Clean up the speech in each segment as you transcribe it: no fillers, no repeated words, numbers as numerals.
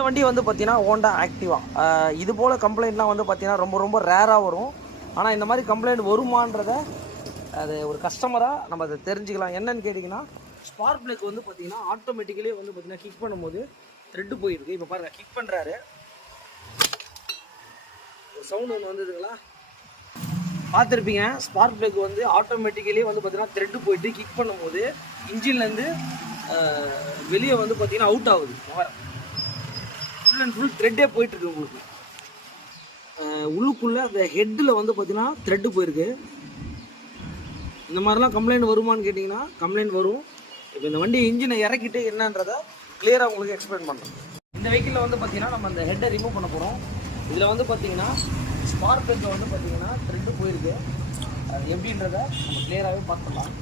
இந்த வண்டி வந்து பார்த்தீங்கன்னா ஹோண்டா ஆக்டிவா. இது போல் கம்ப்ளைண்ட்லாம் வந்து பார்த்தீங்கன்னா ரொம்ப ரொம்ப ரேராக வரும். ஆனால் இந்த மாதிரி கம்ப்ளைண்ட் வருமானதை அது ஒரு கஸ்டமராக நம்ம அதை தெரிஞ்சுக்கலாம். என்னன்னு கேட்டிங்கன்னா, ஸ்பார்க் ப்ளக் வந்து பார்த்தீங்கன்னா ஆட்டோமேட்டிக்கலி வந்து பார்த்தீங்கன்னா கிக் பண்ணும்போது த்ரெட்டு போயிருக்கு. இப்போ பாருங்கள், கிக் பண்ணுறாரு, ஒரு சவுண்ட் ஒன்று வந்ததுங்களா, பார்த்துருப்பீங்க. ஸ்பார்க் ப்ளக் வந்து ஆட்டோமேட்டிக்கலி வந்து பார்த்தீங்கன்னா த்ரெட்டு போயிட்டு கிக் பண்ணும்போது இன்ஜின்லேருந்து வெளியே வந்து பார்த்தீங்கன்னா அவுட் ஆகுது. ஃபுல் அண்ட் ஃபுல் த்ரெட்டே போயிட்டுருக்கு. உங்களுக்கு உள்ளுக்குள்ளே அந்த ஹெட்டில் வந்து பார்த்தீங்கன்னா த்ரெட்டு போயிருக்கு. இந்த மாதிரிலாம் கம்ப்ளைண்ட் வருமானு கேட்டிங்கன்னா கம்ப்ளைண்ட் வரும். இப்போ இந்த வண்டி இன்ஜினை இறக்கிட்டு என்னன்றதை கிளியராக உங்களுக்கு எக்ஸ்பிளைன் பண்ணுறோம். இந்த வெஹிக்கிளில் வந்து பார்த்தீங்கன்னா நம்ம அந்த ஹெட்டை ரிமூவ் பண்ண போகிறோம். இதில் வந்து பார்த்தீங்கன்னா ஸ்பார்க் ப்ளக்கில் வந்து பார்த்தீங்கன்னா த்ரெட்டு போயிருக்கு. அது எப்படின்றத நம்ம கிளியராகவே பார்த்துடலாம்.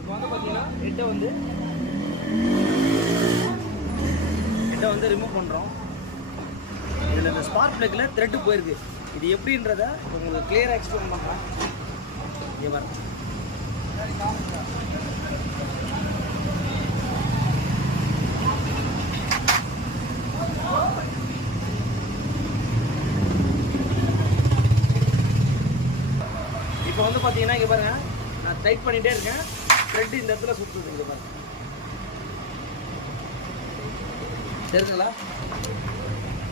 இப்போ வந்து பார்த்தீங்கன்னா ஹெட்டை வந்து ரிமூவ் பண்ணுறோம். இதில் இந்த ஸ்பார்க் ப்ளக்கில் த்ரெட்டு போயிருக்கு. இது எப்படின்றத உங்களுக்கு கிளியராக எக்ஸ்பிளைன் பண்ணுறேன். இப்போ வந்து பார்த்தீங்கன்னா இங்கே பாருங்க, நான் டைட் பண்ணிகிட்டே இருக்கேன். த்ரெட் இந்த இடத்துல சுற்றுது. இங்கே பாருங்க, தெரியுங்களா?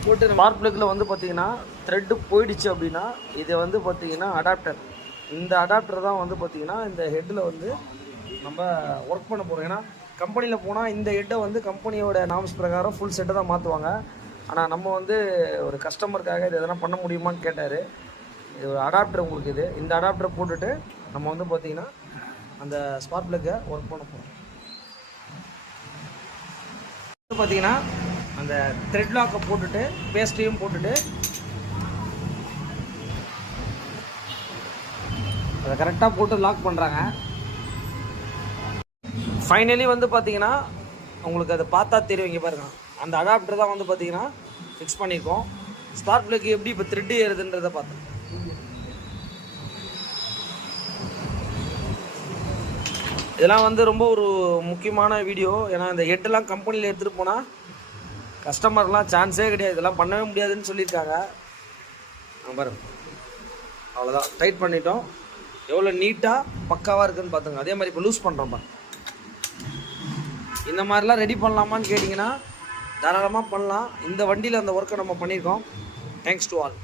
போட்டு ஸ்பார்க் ப்ளக்கில் வந்து பார்த்தீங்கன்னா த்ரெட்டு போயிடுச்சு அப்படின்னா இதை வந்து பார்த்தீங்கன்னா அடாப்டர், இந்த அடாப்டர் தான் வந்து பார்த்தீங்கன்னா இந்த ஹெட்டில் வந்து நம்ம ஒர்க் பண்ண போகிறோம். ஏன்னா கம்பெனியில் போனால் இந்த ஹெட்டை வந்து கம்பெனியோட நார்ம்ஸ் பிரகாரம் ஃபுல் செட்டை தான் மாற்றுவாங்க. ஆனால் நம்ம வந்து ஒரு கஸ்டமருக்காக இது எதனா பண்ண முடியுமான்னு கேட்டார். இது ஒரு அடாப்டர் உங்களுக்கு. இந்த அடாப்டரை போட்டுட்டு நம்ம வந்து பார்த்தீங்கன்னா அந்த ஸ்பார்க் ப்ளக்கை ஒர்க் பண்ண போகிறோம். பார்த்தீங்கன்னா அந்த த்ரெட் லாக்கை போட்டுட்டு பேஸ்ட்டையும் போட்டுட்டு அதை கரெக்டாக போட்டு லாக் பண்ணுறாங்க. ஃபைனலி வந்து பார்த்தீங்கன்னா உங்களுக்கு அதை பார்த்தா தெரியும். இங்கே பாருங்க, அந்த அடாப்டர் தான் வந்து பார்த்தீங்கன்னா ஃபிக்ஸ் பண்ணியிருக்கோம். ஸ்பார்க் ப்ளக் எப்படி இப்போ த்ரெட் ஏறுதுன்றதை பார்த்தோம். இதெல்லாம் வந்து ரொம்ப ஒரு முக்கியமான வீடியோ. ஏன்னா இந்த ஹெட்டெல்லாம் கம்பெனியில் எடுத்துகிட்டு போனால் கஸ்டமர்லாம் சான்ஸே கிடையாது, இதெல்லாம் பண்ணவே முடியாதுன்னு சொல்லியிருக்காங்க. பாருங்க, அவ்வளோதான், டைட் பண்ணிட்டோம். எவ்வளோ நீட்டாக பக்காவாக இருக்குதுன்னு பார்த்துங்க. அதே மாதிரி இப்போ லூஸ் பண்ணுறோம் பாருங்க. இந்த மாதிரிலாம் ரெடி பண்ணலாமான்னு கேட்டிங்கன்னா தாராளமாக பண்ணலாம். இந்த வண்டியில் அந்த ஒர்க்கை நம்ம பண்ணியிருக்கோம். Thanks to all.